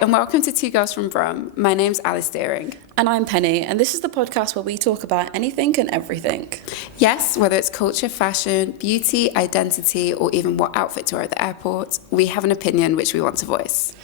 and welcome to Two Girls from Brum. My name's Alice Deering. And I'm Penny, and this is the podcast where we talk about anything and everything. Yes, whether it's culture, fashion, beauty, identity, or even what outfit to wear at the airport, we have an opinion which we want to voice.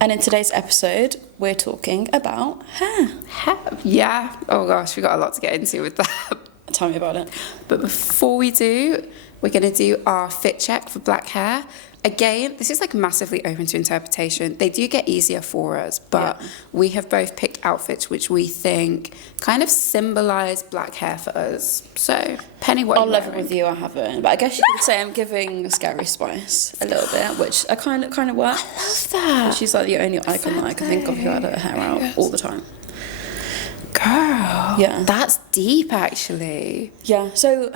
And in today's episode, we're talking about hair. Hair? Yeah. Oh gosh, we got a lot to get into with that. Tell me about it. But before we do, we're going to do our fit check for black hair. Again, this is like massively open to interpretation. They do get easier for us, but we have both picked outfits which we think kind of symbolise black hair for us. So, Penny, what are you level wearing? with you, I haven't. But I guess you could say I'm giving Scary Spice a little bit, which I kind of works. I love that. She's like the only icon that I can think of who had her hair out all the time. Girl. Yeah. That's deep, actually. Yeah, so,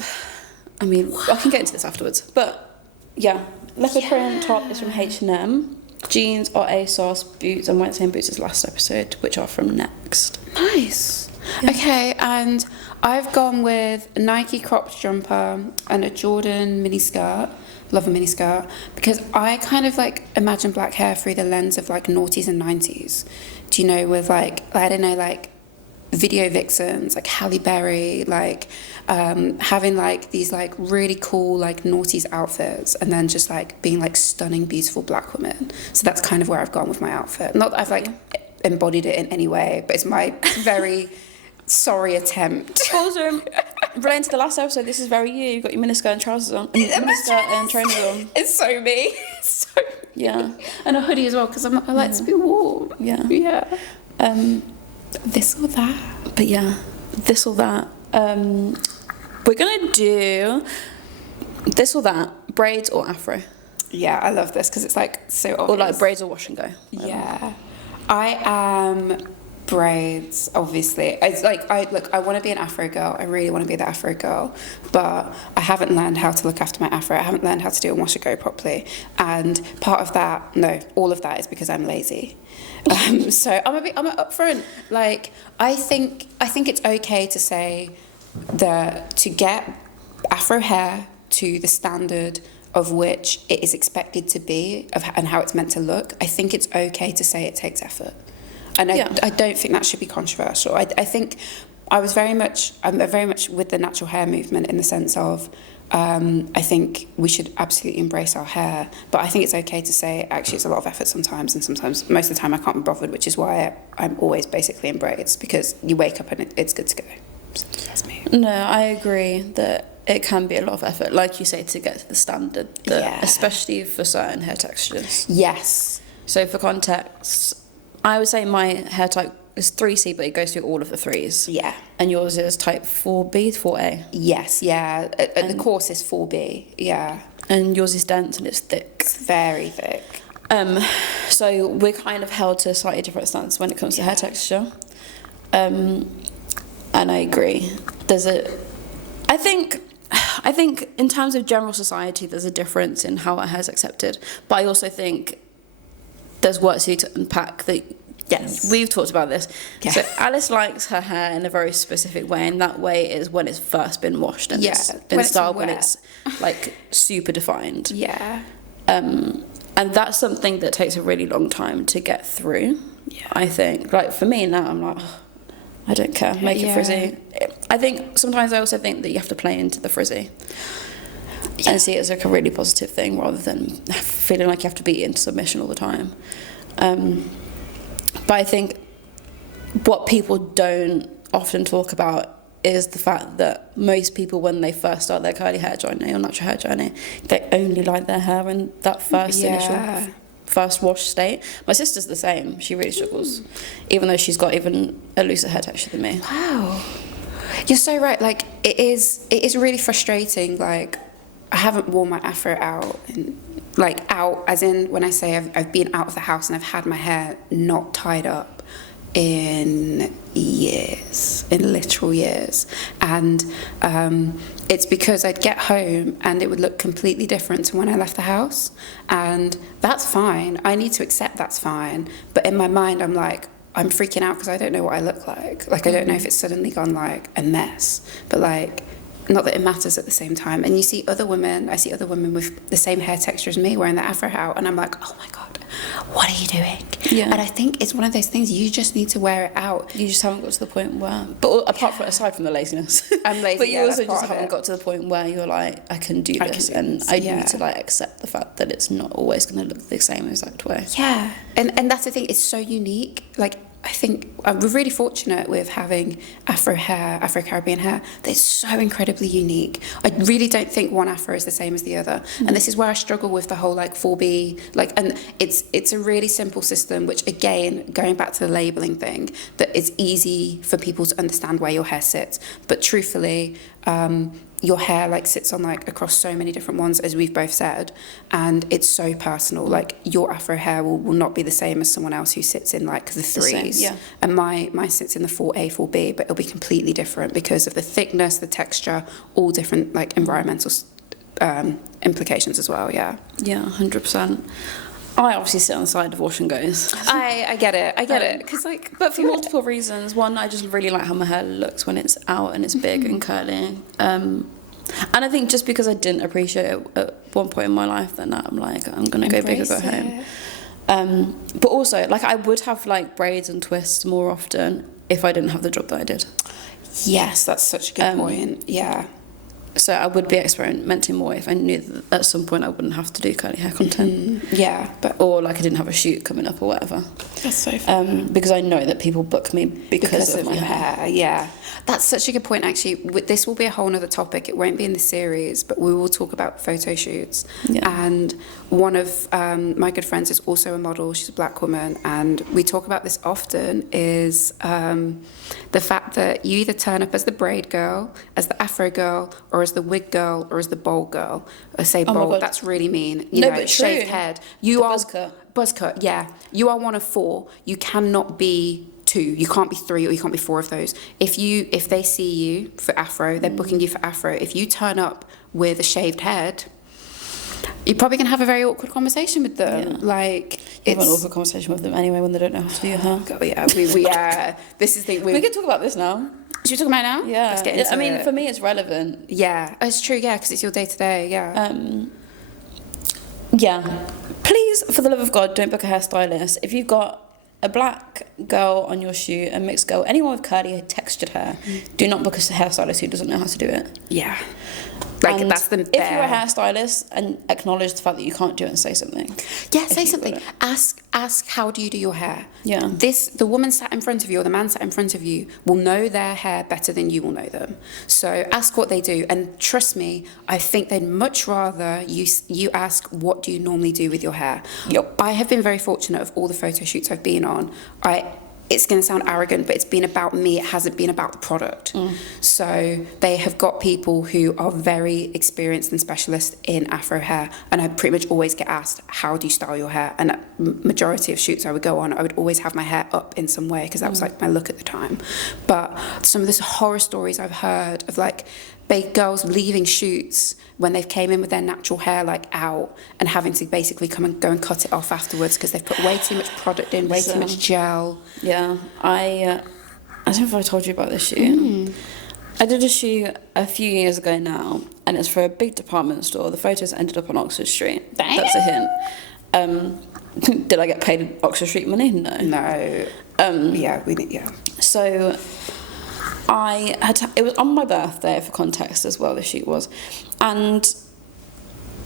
I mean, I can get into this afterwards. But, yeah. Leopard print top is from H&M. Jeans are ASOS. Boots, I won't say boots as last episode, which are from Next. Nice. Yeah. Okay, and I've gone with a Nike cropped jumper and a Jordan mini skirt. Love a mini skirt because I kind of like imagine black hair through the lens of like noughties and 90s. Do you know, with like, I don't know, like video vixens, like Halle Berry, like having like these like really cool like noughties outfits and then just like being like stunning, beautiful black women. So that's kind of where I've gone with my outfit. Not that I've like embodied it in any way, but it's my very sorry attempt. Also, relating to the last episode, this is very you. You've got your miniskirt and trousers on. Miniskirt and trainers on. It's so me. So yeah. And a hoodie as well because I like to be warm. Yeah. Yeah. This or that. But yeah, this or that. We're gonna do this or that, braids or afro. Yeah, I love this because it's like so obvious. Or like braids or wash and go. Yeah. I am braids, obviously. It's like I want to be an afro girl. I really want to be the afro girl, but I haven't learned how to look after my afro. I haven't learned how to do a wash and go properly. And part of that, no, all of that is because I'm lazy. So I'm upfront. Like I think it's okay to say that to get afro hair to the standard of which it is expected to be and how it's meant to look, I think it's okay to say it takes effort. And I don't think that should be controversial. I think I'm very much with the natural hair movement in the sense of I think we should absolutely embrace our hair, but I think it's okay to say actually it's a lot of effort sometimes, and sometimes most of the time I can't be bothered, which is why I'm always basically in braids, because you wake up and it's good to go. So that's me. No, I agree that it can be a lot of effort, like you say, to get to the standard, especially for certain hair textures. Yes. So for context, I would say my hair type is 3C, but it goes through all of the threes. Yeah. And yours is type 4B, 4A. Yes, yeah. The course is 4B, yeah. And yours is dense and it's thick. It's very thick. So we're kind of held to a slightly different stance when it comes to hair texture. And I agree. I think in terms of general society, there's a difference in how our hair is accepted. But I also think there's work to unpack that. Yes, we've talked about this. Yeah. So Alice likes her hair in a very specific way, and that way is when it's first been washed and it's been styled, when it's like super defined. Yeah. And that's something that takes a really long time to get through. Yeah. I think. Like for me now, I'm like, I don't care. Make it frizzy. I think sometimes I also think that you have to play into the frizzy. Yeah. And see it as like a really positive thing rather than feeling like you have to be into submission all the time. But I think what people don't often talk about is the fact that most people, when they first start their curly hair journey or natural hair journey, they only like their hair in that first initial first wash state. My sister's the same. She really struggles, even though she's got even a looser hair texture than me. Wow. You're so right. Like, it is really frustrating. Like, I haven't worn my afro out, out as in when I say I've been out of the house and I've had my hair not tied up in years, in literal years. And it's because I'd get home and it would look completely different to when I left the house. And that's fine. I need to accept that's fine. But in my mind, I'm like, I'm freaking out because I don't know what I look like. Like, I don't know if it's suddenly gone like a mess. But like, not that it matters at the same time. And you see other women, I see other women with the same hair texture as me wearing the afro out, and I'm like, oh my God, what are you doing? Yeah. And I think it's one of those things, you just need to wear it out. You just haven't got to the point where, but aside from the laziness, I'm lazy, but you yeah, also that's part just of haven't it. got to the point where you're like, I can do this, I need to like accept the fact that it's not always going to look the same exact way. Yeah, and that's the thing, it's so unique. Like, I think we're really fortunate with having Afro hair, Afro-Caribbean hair, that's so incredibly unique. I really don't think one Afro is the same as the other. And this is where I struggle with the whole like 4B, like, and it's a really simple system, which again, going back to the labeling thing, that it's easy for people to understand where your hair sits. But truthfully, your hair like sits on like across so many different ones, as we've both said, and it's so personal. Like, your Afro hair will not be the same as someone else who sits in like the 3s, yeah. and mine sits in the 4A, 4B, but it'll be completely different because of the thickness, the texture, all different like environmental implications as well. Yeah 100%. I obviously sit on the side of wash and goes. I get it because like, but for multiple reasons. One, I just really like how my hair looks when it's out and it's big and curly. And I think just because I didn't appreciate it at one point in my life, then I'm like, I'm gonna go big or go home. But also, like, I would have like braids and twists more often if I didn't have the job that I did. Yes, that's such a good point. Yeah. So I would be experimenting more if I knew that at some point I wouldn't have to do curly hair content. Yeah, or like I didn't have a shoot coming up or whatever. That's so funny. Because I know that people book me because of my your hair. Yeah, that's such a good point. Actually, this will be a whole other topic. It won't be in the series, but we will talk about photo shoots. Yeah. And one of my good friends is also a model. She's a black woman, and we talk about this often. Is the fact that you either turn up as the braid girl, as the Afro girl, or as the wig girl, or as the bowl girl. I say bowl, that's really mean. You know, but shaved true. head. You are buzz cut, yeah. You are one of 4. You cannot be 2. You can't be 3, or you can't be 4 of those. If they see you for Afro, they're booking you for Afro. If you turn up with a shaved head, you're probably going to have a very awkward conversation with them. Yeah. Like, you have an awkward conversation with them anyway when they don't know how to do your hair. Oh, yeah, this is the we can talk about this now. Should we talk about it now? Yeah. Let's get into it. For me, it's relevant. Yeah, it's true. Yeah, because it's your day to day. Yeah. Yeah. Please, for the love of God, don't book a hairstylist. If you've got a black girl on your shoot, a mixed girl, anyone with curly, textured hair, do not book a hairstylist who doesn't know how to do it. Yeah. Like, and that's the if you're a hairstylist, and acknowledge the fact that you can't do it, and say something. Yeah, say something. Ask how do you do your hair? Yeah. The woman sat in front of you, or the man sat in front of you, will know their hair better than you will know them. So ask what they do, and trust me, I think they'd much rather you ask, what do you normally do with your hair? Yep. I have been very fortunate of all the photo shoots I've been on. It's going to sound arrogant, but it's been about me. It hasn't been about the product. So they have got people who are very experienced and specialist in Afro hair. And I pretty much always get asked, how do you style your hair? And at majority of shoots I would go on, I would always have my hair up in some way, because that was like my look at the time. But some of the horror stories I've heard of like girls leaving shoots when they've came in with their natural hair like out, and having to basically come and go and cut it off afterwards because they've put way too much product in, way too much gel. Yeah, I don't know if I told you about this shoot. I did a shoot a few years ago now, and it's for a big department store. The photos ended up on Oxford Street. Damn. That's a hint. Did I get paid Oxford Street money? No. Yeah. So it was on my birthday, for context as well, the shoot was, and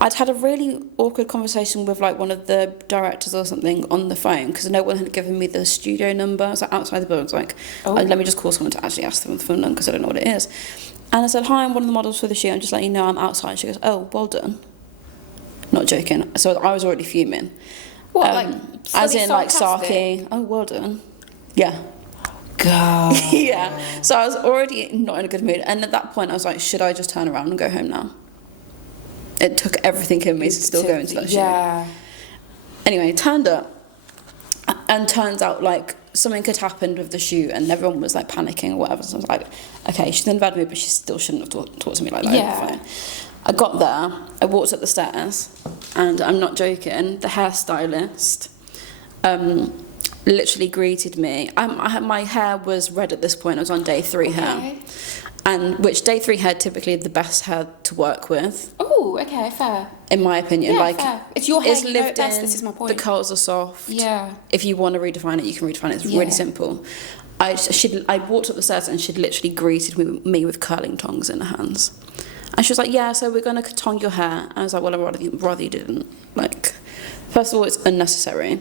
I'd had a really awkward conversation with like one of the directors or something on the phone, because no one had given me the studio number. I was like outside the building, I was like, let me just call someone to actually ask them the phone number, because I don't know what it is. And I said, hi, I'm one of the models for the shoot, I'm just letting you know I'm outside. She goes, oh, well done. Not joking. So I was already fuming. What, as in like sarcastic? Saki, oh, well done. Yeah. God. Yeah. So I was already not in a good mood, and at that point I was like, should I just turn around and go home now? It took everything in me to still go into that shoot. Yeah. Anyway, turned up, and turns out like something had happened with the shoot, and everyone was like panicking or whatever. So I was like, okay, she's in a bad mood, but she still shouldn't have talked to me like that. Yeah. I got there, I walked up the stairs, and I'm not joking, the hairstylist literally greeted me. My hair was red at this point. I was on day 3 hair. and which day 3 hair typically the best hair to work with. Oh, okay, fair. In my opinion, Yeah, like fair. It's your hair, it's you know lived it best, in. this is my point. The curls are soft. Yeah. If you want to redefine it, you can redefine it. It's Yeah. really simple. I walked up the stairs and she'd literally greeted me with curling tongs in her hands. And she was like, yeah, so we're going to tong your hair. And I was like, well, I'd rather you didn't. Like, first of all, it's unnecessary.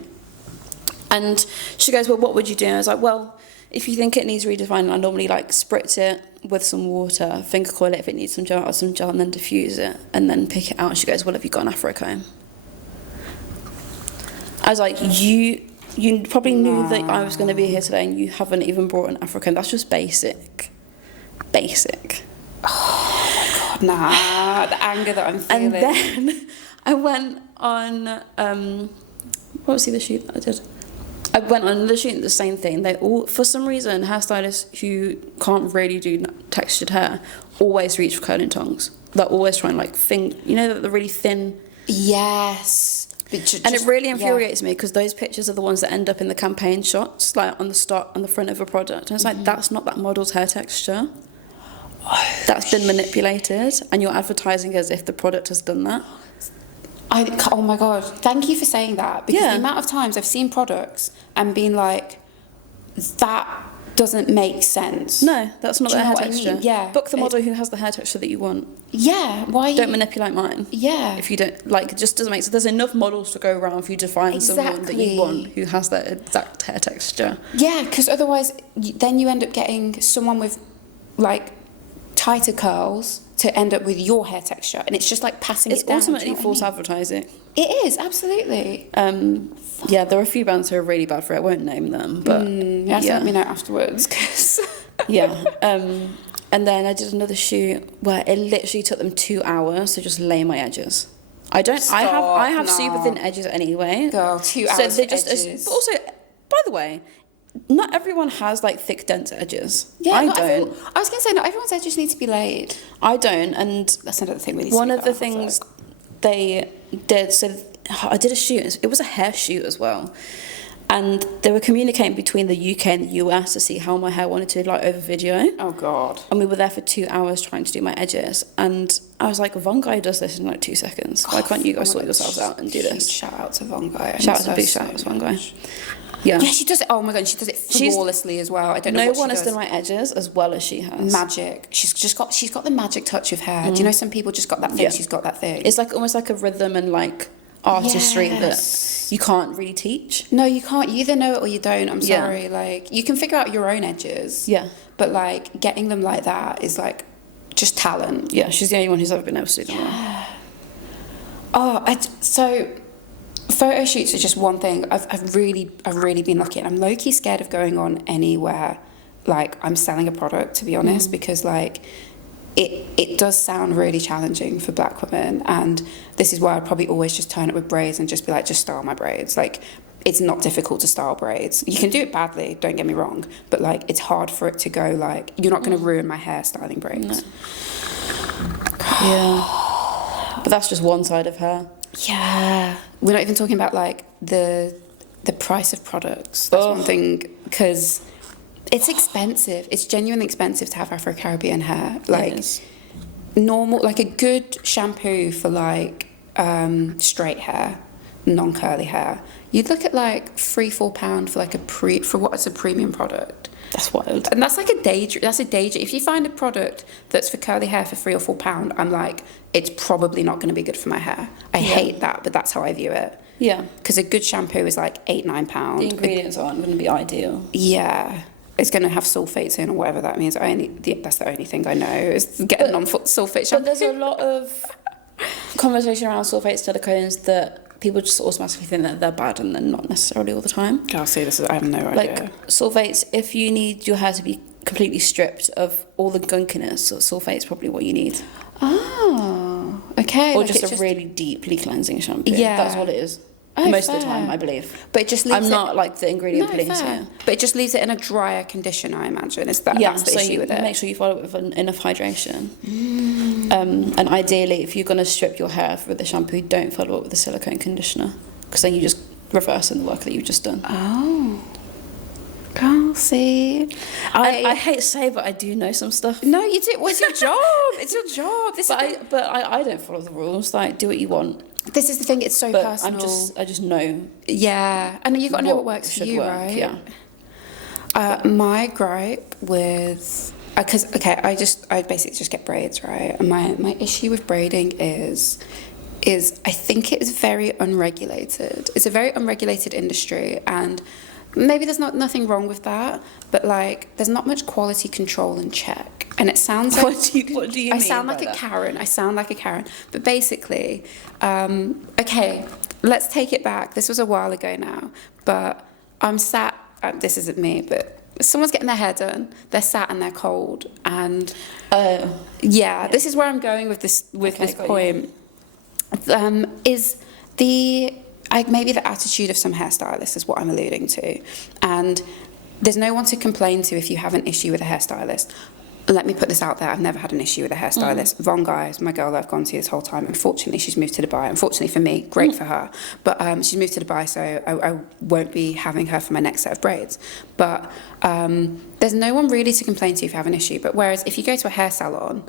And she goes, well, what would you do? And I was like, well, if you think it needs redefining, I normally like spritz it with some water, finger coil it if it needs some gel, and then diffuse it, and then pick it out. And she goes, well, have you got an afro comb? I was like, you probably knew that I was going to be here today and you haven't even brought an afro comb. That's just basic. Basic. Oh, my God, nah. The anger that I'm feeling. And then I went on, what was the other shoot that I did? I went on another shoot, the same thing. They all, for some reason, hairstylists who can't really do textured hair always reach for curling tongs. They're always trying like you know, the really thin. Yes. And it really infuriates me because those pictures are the ones that end up in the campaign shots, like on the front of a product. And it's like, that's not that model's hair texture. That's been manipulated, and you're advertising as if the product has done that. Oh my God, thank you for saying that, because the amount of times I've seen products and been like, that doesn't make sense. No, that's not Do you their hair know what I texture. mean? Yeah. Book the model who has the hair texture that you want. Yeah, why? Don't manipulate mine. Yeah. If you don't, like, it just doesn't make sense. There's enough models to go around for you to find someone that you want who has that exact hair texture. Yeah, because otherwise, then you end up getting someone with, like, tighter curls to end up with your hair texture, and it's just like passing it down. It's ultimately false I mean? advertising. It is, absolutely. Yeah, there are a few brands who are really bad for it. I won't name them, but Let me know afterwards, because yeah. And then I did another shoot where it literally took them 2 hours to just lay my edges. I have super thin edges anyway. Girl, 2 hours. So they just edges. But also, by the way, not everyone has like thick, dense edges. Yeah, I don't. I was gonna say not everyone's edges need to be laid. I don't, and That's another thing we need. one of the things they did. So I did a shoot. It was a hair shoot as well, and they were communicating between the UK and the US to see how my hair wanted to like over video. Oh God. And we were there for 2 hours trying to do my edges, and I was like, Von Guy does this in like 2 seconds. Why can't you guys sort yourselves out and do this? Shout out to Von Guy. Shout out to Von Guy. Yeah. Yeah, she does it. Oh my God, she does it flawlessly as well. I don't know. No what one she has does. done my edges as well as she has. Magic. She's got the magic touch of hair. Do you know some people just got that thing? Yeah. She's got that thing. It's like almost like a rhythm and like artistry Yes. that you can't really teach. No, you can't. You either know it or you don't. I'm Yeah. sorry. Like, you can figure out your own edges. Yeah. But like getting them like that is like just talent. Yeah, she's the only one who's ever been able to do them well. Oh, so photo shoots are just one thing. I've really been lucky, and I'm low-key scared of going on anywhere like I'm selling a product, to be honest, because like it does sound really challenging for black women, and this is why I'd probably always just turn up with braids and just be like, just style my braids. Like, it's not difficult to style braids. You can do it badly, don't get me wrong, but like it's hard for it to go like, you're not going to ruin my hair styling braids. No. Yeah. But that's just one side of hair. Yeah. We're not even talking about like the price of products. That's one thing, because it's expensive. It's genuinely expensive to have Afro-Caribbean hair. Like normal, like a good shampoo for like straight hair, non-curly hair. You'd look at like £3-4 for like for what's a premium product. That's wild. And that's like a daydream. That's a daydream. If you find a product that's for curly hair for £3 or £4, I'm like, it's probably not going to be good for my hair. I hate that, but that's how I view it. Yeah. Because a good shampoo is like £8-9. The ingredients aren't going to be ideal. Yeah. It's going to have sulfates in or whatever that means. That's the only thing I know is get a non-sulfate shampoo. But there's a lot of conversation around sulfate silicones that people just automatically think that they're bad, and they're not necessarily all the time. I'll say this, I have no idea. Like sulfates, if you need your hair to be completely stripped of all the gunkiness, sulfate's probably what you need. Oh, okay. Or like just a really deeply cleansing shampoo. Yeah. That's what it is. Oh, Most of the fair. time, I believe. But it just leaves I'm not like the ingredient police here. But it just leaves it in a drier condition, I imagine. That's the So issue you with it. make sure you follow it with enough hydration. And ideally, if you're going to strip your hair with the shampoo, don't follow it with a silicone conditioner, because then you just reverse in the work that you've just done. Oh. Girl, see, I hate to say, but I do know some stuff. No, you do. What's your job? It's your job. But I don't follow the rules. Like, do what you want. This is the thing. It's so But personal. I just know. Yeah, and you got to know what works for you, work, right? Yeah. My gripe with because I basically just get braids, right? And my issue with braiding is I think it is very unregulated. It's a very unregulated industry, and maybe there's nothing wrong with that, but like there's not much quality control and check. And it sounds like what do you mean? I sound like a Karen. I sound like a Karen. But basically, okay, let's take it back. This was a while ago now, but I'm sat. This isn't me, but someone's getting their hair done. They're sat and they're cold, and yeah, this is where I'm going with this point. Is maybe the attitude of some hairstylists is what I'm alluding to, and there's no one to complain to if you have an issue with a hairstylist. Let me put this out there. I've never had an issue with a hairstylist. Von Guy is my girl that I've gone to this whole time. Unfortunately, she's moved to Dubai. Unfortunately for me, great for her. But she's moved to Dubai, so I won't be having her for my next set of braids. But there's no one really to complain to if you have an issue. But whereas if you go to a hair salon,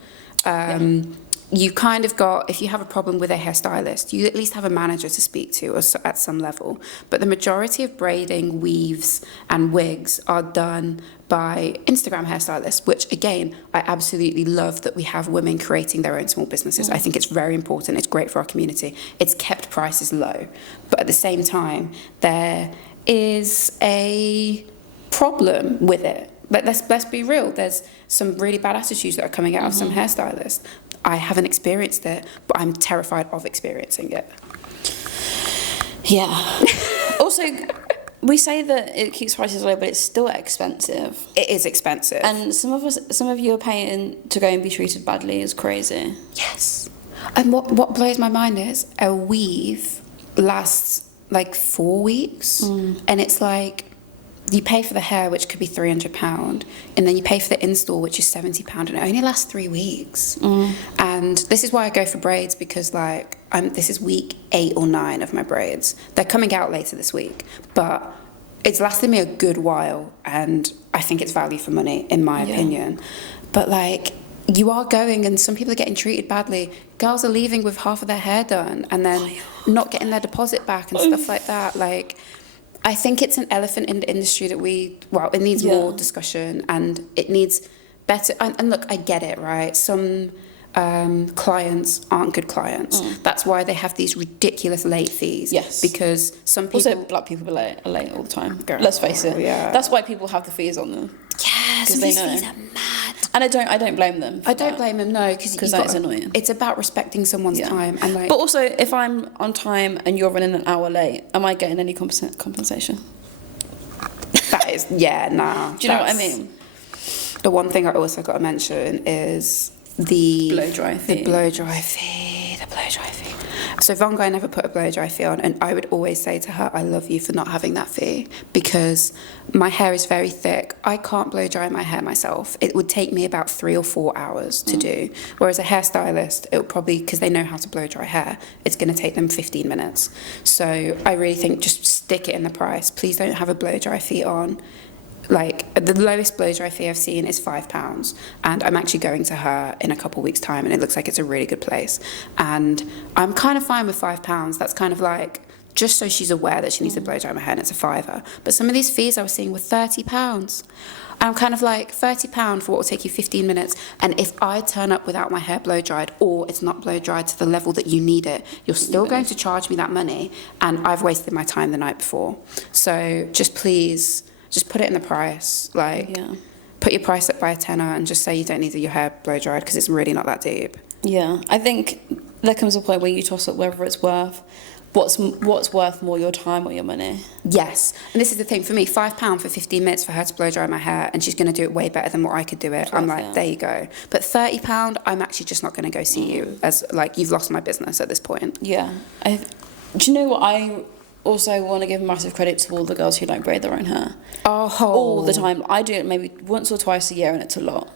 you kind of got, if you have a problem with a hairstylist, you at least have a manager to speak to at some level. But the majority of braiding, weaves and wigs are done by Instagram hairstylists, which again, I absolutely love that we have women creating their own small businesses. I think it's very important. It's great for our community. It's kept prices low. But at the same time, there is a problem with it. But let's be real. There's some really bad attitudes that are coming out of some hairstylists. I haven't experienced it, but I'm terrified of experiencing it. Yeah. Also, we say that it keeps prices low, but it's still expensive. It is expensive. And some of you are paying to go and be treated badly is crazy. Yes. And what blows my mind is a weave lasts like 4 weeks, and it's like you pay for the hair, which could be £300, and then you pay for the install, which is £70, and it only lasts 3 weeks. And this is why I go for braids, because like this is week 8 or 9 of my braids. They're coming out later this week, but it's lasted me a good while, and I think it's value for money, in my opinion. But like, you are going, and some people are getting treated badly. Girls are leaving with half of their hair done, and then not getting their deposit back and stuff like that. Like, I think it's an elephant in the industry that it needs more discussion, and it needs better. And look, I get it, right? Some clients aren't good clients. That's why they have these ridiculous late fees. Yes. Because some people... Also, black people are late all the time. Let's face it. Yeah. That's why people have the fees on them. Yeah, some of these fees are mad. And I don't blame them. I don't blame them, no, because that is annoying. It's about respecting someone's time, and like. But also, if I'm on time and you're running an hour late, am I getting any compensation? That is, nah. Do you know what I mean? The one thing I also got to mention is the blow dry fee. The blow dry fee. So Von Guy never put a blow dry fee on, and I would always say to her, I love you for not having that fee, because my hair is very thick. I can't blow dry my hair myself. It would take me about 3 or 4 hours to do, whereas a hairstylist, it would probably, because they know how to blow dry hair, it's going to take them 15 minutes. So I really think just stick it in the price. Please don't have a blow dry fee on. Like, the lowest blow dry fee I've seen is £5, and I'm actually going to her in a couple of weeks' time, and it looks like it's a really good place. And I'm kind of fine with £5. That's kind of like, just so she's aware that she needs to blow dry my hair, and it's a £5. But some of these fees I was seeing were £30. And I'm kind of like, £30 for what will take you 15 minutes, and if I turn up without my hair blow dried, or it's not blow dried to the level that you need it, you're still going to charge me that money, and I've wasted my time the night before. So just please... just put it in the price, put your price up by a tenner, and just say you don't need your hair blow dried, because it's really not that deep. Yeah, I think there comes a point where you toss up whether it's worth, what's worth more, your time or your money. Yes, and this is the thing for me, £5 for 15 minutes for her to blow dry my hair, and she's going to do it way better than what I could do it. I'm like, there you go. But £30, I'm actually just not going to go see you, as like, you've lost my business at this point. Yeah, do you know what I also want to give massive credit to all the girls who don't braid their own hair. All the time. I do it maybe once or twice a year, and it's a lot.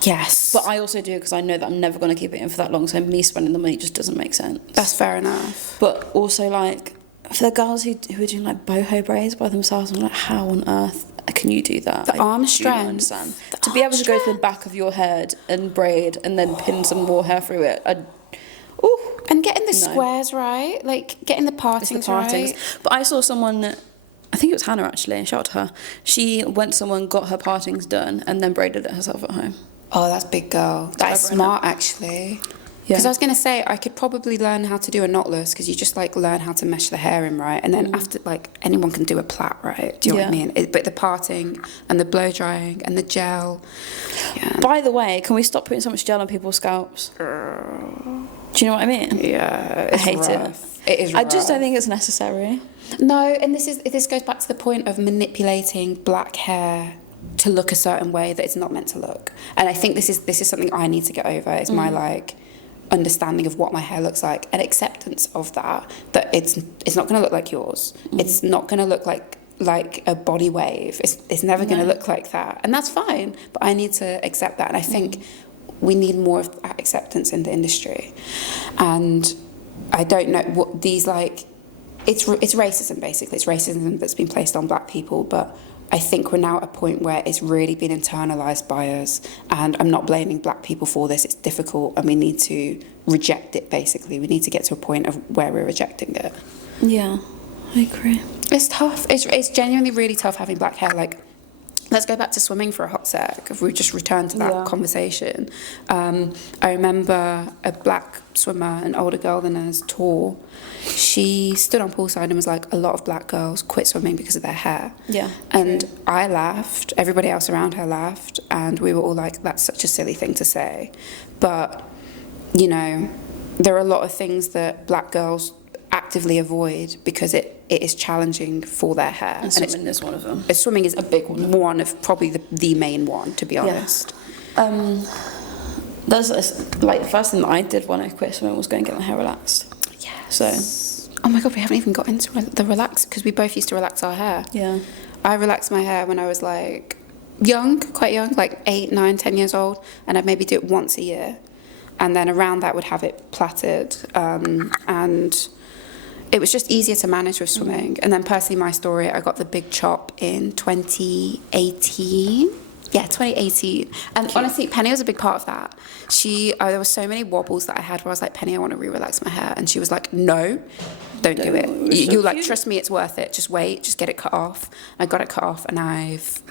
Yes. But I also do it because I know that I'm never going to keep it in for that long, so me spending the money just doesn't make sense. That's fair enough. But also, like, for the girls who are doing like boho braids by themselves, I'm like, how on earth can you do that? The arm do not strength. understand. To be able to go to the back of your head and braid and then pin some more hair through it. And getting the squares right, like getting the partings, right. But I saw someone, I think it was Hannah actually, shout out to her. She went someone, got her partings done and then braided it herself at home. Oh, that's big girl. That's smart, actually. Because I was going to say, I could probably learn how to do a knotless, because you just, like, learn how to mesh the hair in, right? And then after, like, anyone can do a plait, right? Do you know what I mean? But the parting and the blow drying and the gel. Yeah. By the way, can we stop putting so much gel on people's scalps? Do you know what I mean? Yeah. I hate rough. It is rough. I just don't think it's necessary. No, and this goes back to the point of manipulating black hair to look a certain way that it's not meant to look. And I think this is something I need to get over. It's my, like, understanding of what my hair looks like and acceptance of that it's not going to look like yours. It's not going to look like a body wave. It's never going to look like that, and that's fine, but I need to accept that. And I think we need more of that acceptance in the industry. And I don't know what these, like, it's racism, basically. It's racism that's been placed on black people, but I think we're now at a point where it's really been internalised by us, and I'm not blaming black people for this. It's difficult, and we need to reject it, basically. We need to get to a point of where we're rejecting it. Yeah, I agree. It's tough. It's genuinely really tough having black hair. Like, let's go back to swimming for a hot sec, if we just return to that conversation. I remember a black swimmer, an older girl than us, tall. She stood on poolside and was like, a lot of black girls quit swimming because of their hair. Yeah. And I laughed, everybody else around her laughed, and we were all like, that's such a silly thing to say. But, you know, there are a lot of things that black girls actively avoid because it is challenging for their hair. And swimming is one of them. Swimming is a big one of probably the main one, to be honest. There's like, the first thing that I did when I quit swimming was go and get my hair relaxed. So, oh my god, we haven't even got into the relax, because we both used to relax our hair. Yeah. I relaxed my hair when I was like quite young, like 8, 9, 10 years old, and I'd maybe do it once a year, and then around that would have it plaited, and it was just easier to manage with swimming. And then personally, my story, I got the big chop in 2018. Yeah, 2018. And honestly, Penny was a big part of that. There were so many wobbles that I had where I was like, Penny, I want to re-relax my hair. And she was like, no, don't do it. You like, trust me, it's worth it. Just wait, just get it cut off. And I got it cut off, and I've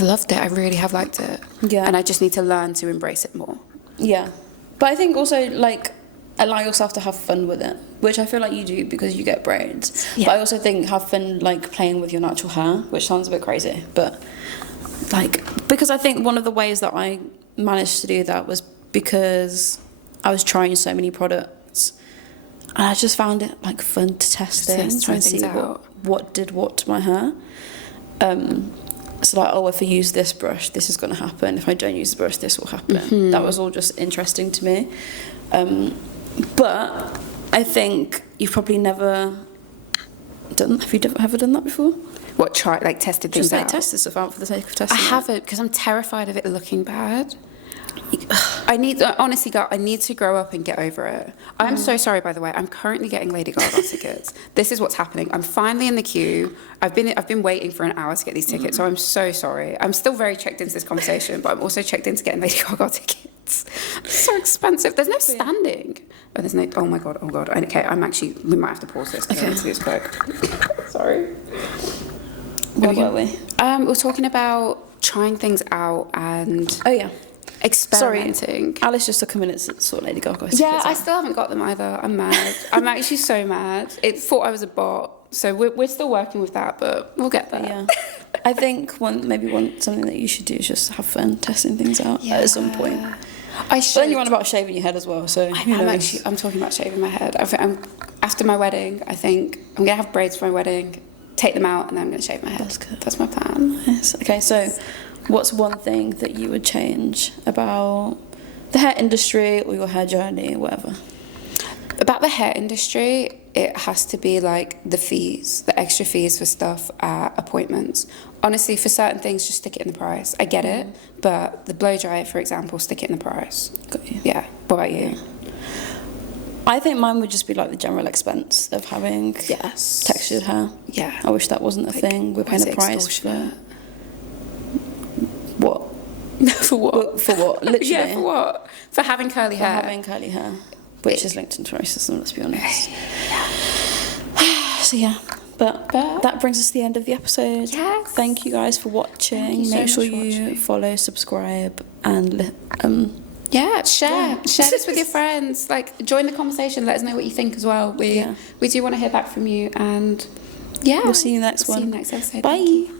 loved it. I really have liked it. Yeah. And I just need to learn to embrace it more. Yeah. But I think also, like, allow yourself to have fun with it, which I feel like you do because you get braids. Yeah. But I also think have fun, like, playing with your natural hair, which sounds a bit crazy, but, like, because I think one of the ways that I managed to do that was because I was trying so many products, and I just found it, like, fun to test things and see what did what to my hair. So, like, oh, if I use this brush, this is going to happen. If I don't use the brush, this will happen. Mm-hmm. That was all just interesting to me. But I think you've probably never done. Have you ever done that before? What, try, like, tested things out? Just, like, tested stuff out for the sake of testing. I haven't, because I'm terrified of it looking bad. Honestly, girl, I need to grow up and get over it. I'm so sorry, by the way. I'm currently getting Lady Gaga tickets. This is what's happening. I'm finally in the queue. I've been waiting for an hour to get these tickets, so I'm so sorry. I'm still very checked into this conversation, but I'm also checked into getting Lady Gaga tickets. It's so expensive. There's no standing. Oh, there's no. Oh my god. Oh god. Okay, we might have to pause this. Okay, let's do this quick. Sorry. Where were we? We're talking about trying things out and. Oh yeah. Experimenting. Sorry, Alice just took a minute to sort Lady Gaga. Yeah, I still haven't got them either. I'm mad. I'm actually so mad. It thought I was a bot, so we're still working with that, but we'll get there. Yeah, I think something that you should do is just have fun testing things out at some point. I should. But then you're on about shaving your head as well, so I'm talking about shaving my head. After my wedding, I think I'm gonna have braids for my wedding, take them out, and then I'm gonna shave my head. That's good. That's my plan. Yes. Okay, so. What's one thing that you would change about the hair industry or your hair journey or whatever? About the hair industry, it has to be like the extra fees for stuff at appointments. Honestly, for certain things, just stick it in the price. I get it, but the blow dryer, for example, stick it in the price. Got you. Yeah. What about you? I think mine would just be like the general expense of having textured hair. Yeah. I wish that wasn't a thing. We're paying a price for. For what? For what? Literally. Yeah, for what? For having curly hair. Having curly hair, which is linked into racism, let's be honest. So yeah, but that brings us to the end of the episode. Yes. Thank you guys for watching. So Make sure much for you watching. follow, subscribe, and share this with your friends. Like, join the conversation. Let us know what you think as well. We do want to hear back from you, and we'll see you next one. See you next episode. Bye. Thank you.